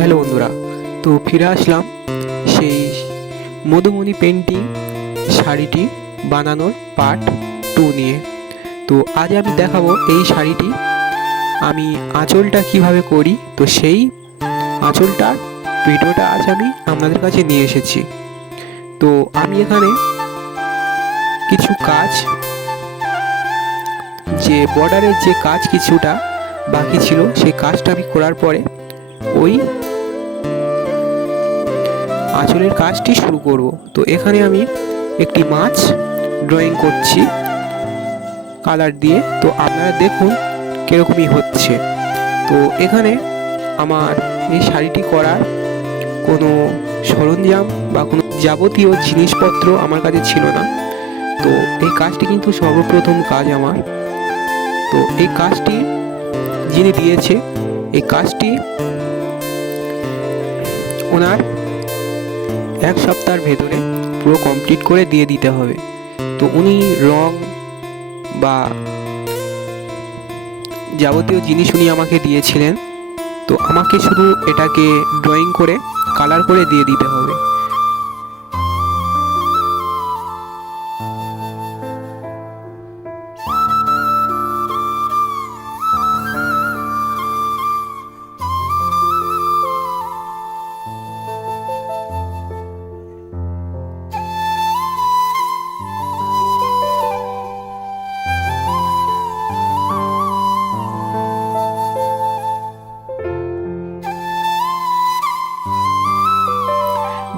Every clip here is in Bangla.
হ্যালো বন্ধুরা, তো ফিরে আসলাম সেই মধুমণি পেন্টিং শাড়িটি বানানোর পার্ট টু নিয়ে। তো আজ আমি দেখাবো এই শাড়িটি, আমি আঁচলটা কীভাবে করি, তো সেই আঁচলটার ভিডিওটা আজ আমি আপনাদের কাছে নিয়ে এসেছি। তো আমি এখানে কিছু কাজ, যে বর্ডারের যে কাজ কিছুটা বাকি ছিল, সেই কাজটা আমি করার পরে ওই আঁচলের কাজটি শুরু করব। তো এখানে আমি একটি মাছ ড্রয়িং করছি কালার দিয়ে। তো আপনারা দেখুন কীরকমই হচ্ছে। তো এখানে আমার এই শাড়িটি করার কোনো সরঞ্জাম বা কোনো যাবতীয় জিনিসপত্র আমার কাছে ছিল না। তো এই কাজটি কিন্তু সর্বপ্রথম কাজ আমার। তো এই কাজটি যিনি দিয়েছে, এই কাজটি ওনার এক সপ্তাহের ভেতরে পুরো কমপ্লিট করে দিয়ে দিতে হবে। তো উনি রং বা যাবতীয় জিনিস উনি আমাকে দিয়েছিলেন। তো আমাকে শুধু এটাকে ড্রয়িং করে কালার করে দিয়ে দিতে হবে।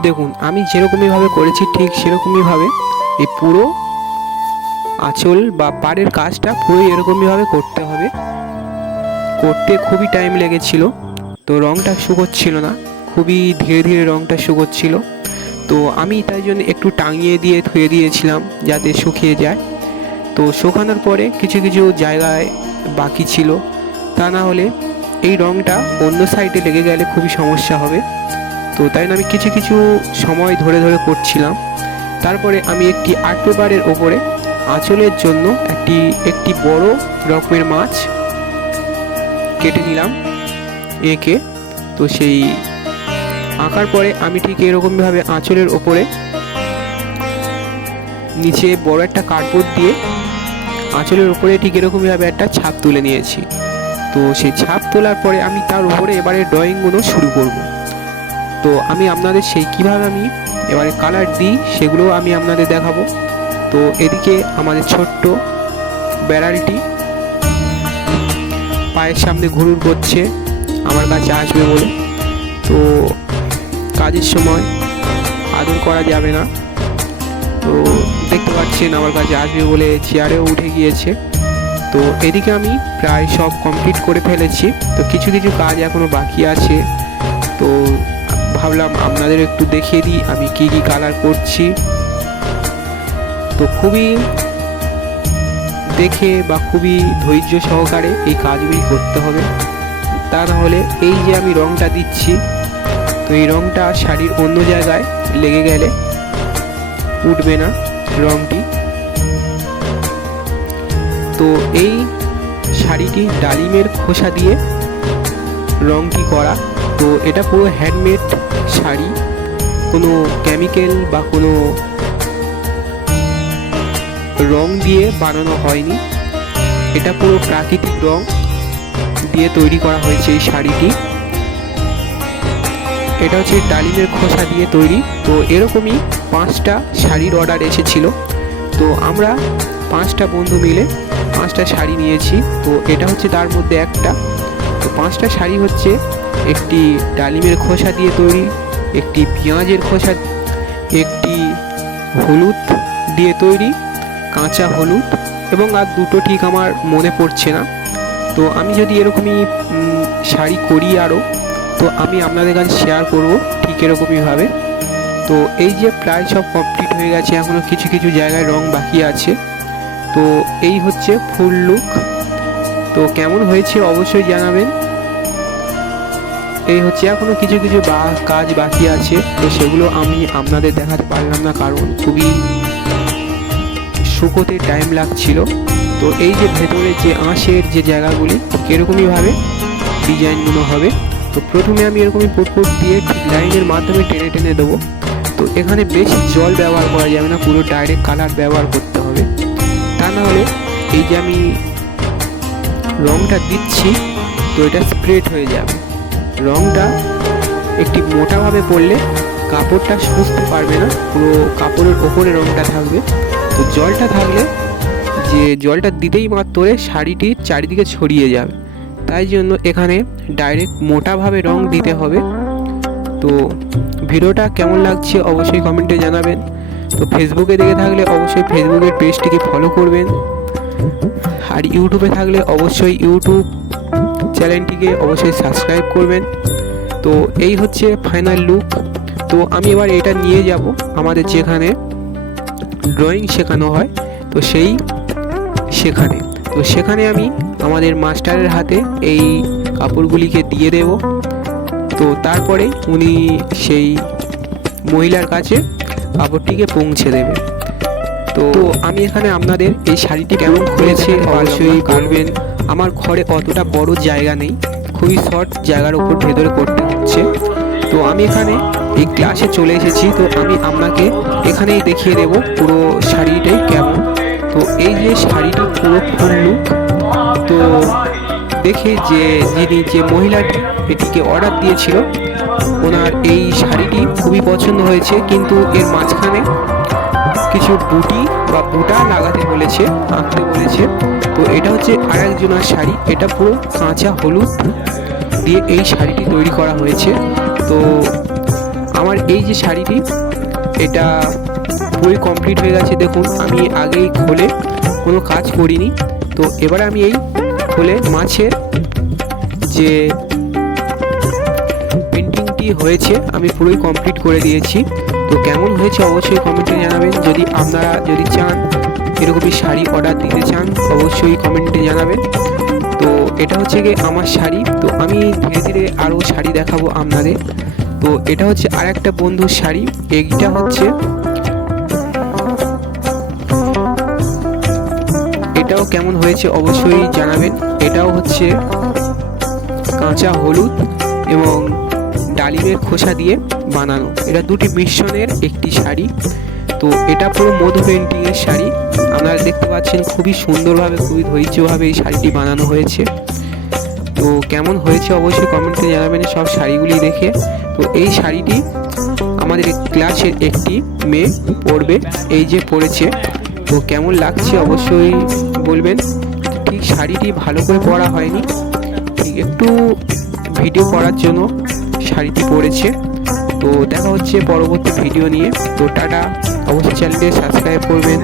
দেখুন, আমি যেরকমইভাবে করেছি ঠিক সেরকমইভাবে এই পুরো আঁচল বা পাড়ের কাজটা পুরো এরকমইভাবে করতে হবে। করতে খুবই টাইম লেগেছিল। তো রঙটা শুকোচ্ছিল না। খুবই ধীরে ধীরে রঙটা শুকোচ্ছিল তো আমি তাই জন্য একটু টাঙিয়ে দিয়ে ধুয়ে দিয়েছিলাম যাতে শুকিয়ে যায়। তো শুকানোর পরে কিছু কিছু জায়গায় বাকি ছিল। তা না হলে এই রঙটা অন্য সাইডে লেগে গেলে খুবই সমস্যা হবে। তো তাই আমি কিছু কিছু সময় ধরে ধরে করছিলাম। তারপরে আমি একটি আর্ট পেপারের ওপরে আঁচলের জন্য একটি একটি বড় রকমের মাছ কেটে নিলাম এঁকে। তো সেই আঁকার পরে আমি ঠিক এরকমভাবে আঁচলের ওপরে নিচে বড় একটা কার্ডবোর্ড দিয়ে আঁচলের ওপরে ঠিক এরকমভাবে একটা ছাপ তুলে নিয়েছি। তো সেই ছাপ তোলার পরে আমি তার উপরে এবারে ড্রয়িংগুলো শুরু করব। তো আমি আপনাদের সেই কীভাবে আমি এবারে কালার দিই সেগুলো আমি আপনাদের দেখাবো। তো এদিকে আমাদের ছোট্ট বেড়ালটি পায়ের সামনে ঘুরুর করছে, আমার কাছে আসবে বলে। তো কাজের সময় আদর করা যাবে না। তো দেখতে পাচ্ছেন আমার কাছে আসবে বলে চেয়ারেও উঠে গিয়েছে। তো এদিকে আমি প্রায় সব কমপ্লিট করে ফেলেছি। তো কিছু কিছু কাজ এখনও বাকি আছে। তো ভাবলাম আপনাদের একটু দেখিয়ে দিই আমি কি কি কালার করছি। তো খুবই দেখে বা খুবই ধৈর্য সহকারে এই কাজগুলি করতে হবে। তা না হলে এই যে আমি রংটা দিচ্ছি, তো এই রংটা শাড়ির অন্য জায়গায় লেগে গেলে উঠবে না রংটি। তো এই শাড়িটি ডালিমের খোসা দিয়ে রংটি করা। তো এটা পুরো হ্যান্ডমেড শাড়ি, কোনো কেমিক্যাল বা কোনো রং দিয়ে বানানো হয়নি। এটা পুরো প্রাকৃতিক রং দিয়ে তৈরি করা হয়েছে এই শাড়িটি। এটা হচ্ছে ডালিমের খোসা দিয়ে তৈরি। তো এরকমই পাঁচটা শাড়ির অর্ডার এসেছিল। তো আমরা পাঁচটা বন্ধু মিলে পাঁচটা শাড়ি নিয়েছি। তো এটা হচ্ছে তার মধ্যে একটা। তো পাঁচটা শাড়ি হচ্ছে একটি ডালিমের খোসা দিয়ে তৈরি। একটি পেঁয়াজের খোসা, একটি হলুদ দিয়ে তৈরি, কাঁচা হলুদ এবং আর দুটো ঠিক আমার মনে পড়ছে না। তো আমি যদি এরকমই শাড়ি করি আরও, তো আমি আপনাদের কাছে শেয়ার করব ঠিক এরকমইভাবে তো এই যে প্রায় সব কমপ্লিট হয়ে গেছে এখনও কিছু কিছু জায়গায় রং বাকি আছে। তো এই হচ্ছে ফুল লুক তো কেমন হয়েছে অবশ্যই জানাবেন। এই হচ্ছে এখনও কিছু কিছু বা কাজ বাকি আছে, তো সেগুলো আমি আপনাদের দেখাতে পারলাম না, কারণ খুবই শুকোতে টাইম লাগছিল। তো এই যে ভেতরে যে আঁশের যে জায়গাগুলি এরকমইভাবে ডিজাইনগুলো হবে। তো প্রথমে আমি এরকমই পুটপুট দিয়ে ঠিক লাইনের মাধ্যমে টেনে টেনে দেবো। তো এখানে বেশি জল ব্যবহার করা যাবে না, পুরো ডাইরেক্ট কালার ব্যবহার করতে হবে। তা না হলে এই যে আমি রংটা দিচ্ছি, তো এটা স্প্রেড হয়ে যাবে। রংটা একটি মোটাভাবে পড়লে কাপড়টা সুস্থতে পারবে না। পুরো কাপড়ের ওপরে রংটা থাকবে। তো জলটা থাকলে যে জলটা দিতেই মাত্রে শাড়িটির চারিদিকে ছড়িয়ে যাবে। তাই জন্য এখানে ডাইরেক্ট মোটাভাবে রং দিতে হবে। তো ভিডিওটা কেমন লাগছে অবশ্যই কমেন্টে জানাবেন। তো ফেসবুকে দেখে থাকলে অবশ্যই ফেসবুকের পেজটিকে ফলো করবেন। আর ইউটিউবে থাকলে অবশ্যই ইউটিউব চ্যানেলটিকে অবশ্যই সাবস্ক্রাইব করবেন। তো এই হচ্ছে ফাইনাল লুক তো আমি এবার এটা নিয়ে যাব আমাদের যেখানে ড্রয়িং শেখানো হয়, তো সেই সেখানে। তো সেখানে আমি আমাদের মাস্টারের হাতে এই কাপড়গুলিকে দিয়ে দেব। তো তারপরে উনি সেই মহিলার কাছে কাপড়টিকে পৌঁছে দেবে। তো আমি এখানে আপনাদের এই শাড়িটি কেমন খুলেছে অবশ্যই বলবেন। আমার ঘরে অতটা বড় জায়গা নেই, খুবই শর্ট জায়গার উপর ভেতরে করতে হচ্ছে। তো আমি এখানে এই ক্লাসে চলে এসেছি, তো আমি আপনাকে এখানেই দেখিয়ে দেব পুরো শাড়িটাই কেমন। তো এই যে শাড়িটি পুরো ফুল লুক তো দেখে যে যিনি যে মহিলাটি এটিকে অর্ডার দিয়েছিল, ওনার এই শাড়িটি খুবই পছন্দ হয়েছে, কিন্তু এর মাঝখানে কিছু বুটি বা বুটা লাগাতে বলেছে, আঁকতে বলেছে। তো এটা হচ্ছে আরেকজনের শাড়ি, এটা পুরো কাঁচা হলুদ দিয়ে এই শাড়িটি তৈরি করা হয়েছে। তো আমার এই যে শাড়িটি, এটা পুরোই কমপ্লিট হয়ে গেছে, দেখুন, আমি আগেই খোলে কোনো কাজ করিনি। তো এবার আমি এই খোলে মাছের যে পেন্টিংটি হয়েছে, আমি পুরোই কমপ্লিট করে দিয়েছি। তো কেমন হয়েছে অবশ্যই কমেন্টে জানাবেন। যদি আপনারা যদি চান এরকমই শাড়ি অর্ডার দিতে চান, অবশ্যই কমেন্টে জানাবেন। তো এটা হচ্ছে গিয়ে আমার শাড়ি। তো আমি ধীরে ধীরে আরও শাড়ি দেখাবো আপনাদের। তো এটা হচ্ছে আর একটা বন্ধুর শাড়ি। এইটা হচ্ছে এটাও কেমন হয়েছে অবশ্যই জানাবেন। এটাও হচ্ছে কাঁচা হলুদ এবং ডালিমের খোসা দিয়ে। বানানো। এটা দুটি মিশ্রণের একটি শাড়ি। তো এটা পুরো মধু পেন্টিংয়ের শাড়ি। আপনারা দেখতে পাচ্ছেন খুবই সুন্দরভাবে, খুবই ধৈর্যভাবে এই শাড়িটি বানানো হয়েছে। তো কেমন হয়েছে অবশ্যই কমেন্টে জানাবেন সব শাড়িগুলি দেখে। তো এই শাড়িটি আমাদের ক্লাসের একটি মেয়ে পরবে, এই যে পরেছে। তো কেমন লাগছে অবশ্যই বলবেন। ঠিক শাড়িটি ভালো করে পরা হয়নি। ঠিক একটু ভিডিও করার জন্য শাড়িটি পরেছে। তো দেখা হচ্ছে পরবর্তী ভিডিও নিয়ে। তো টাটা অবশ্যই চ্যানেলটি সাবস্ক্রাইব করবেন।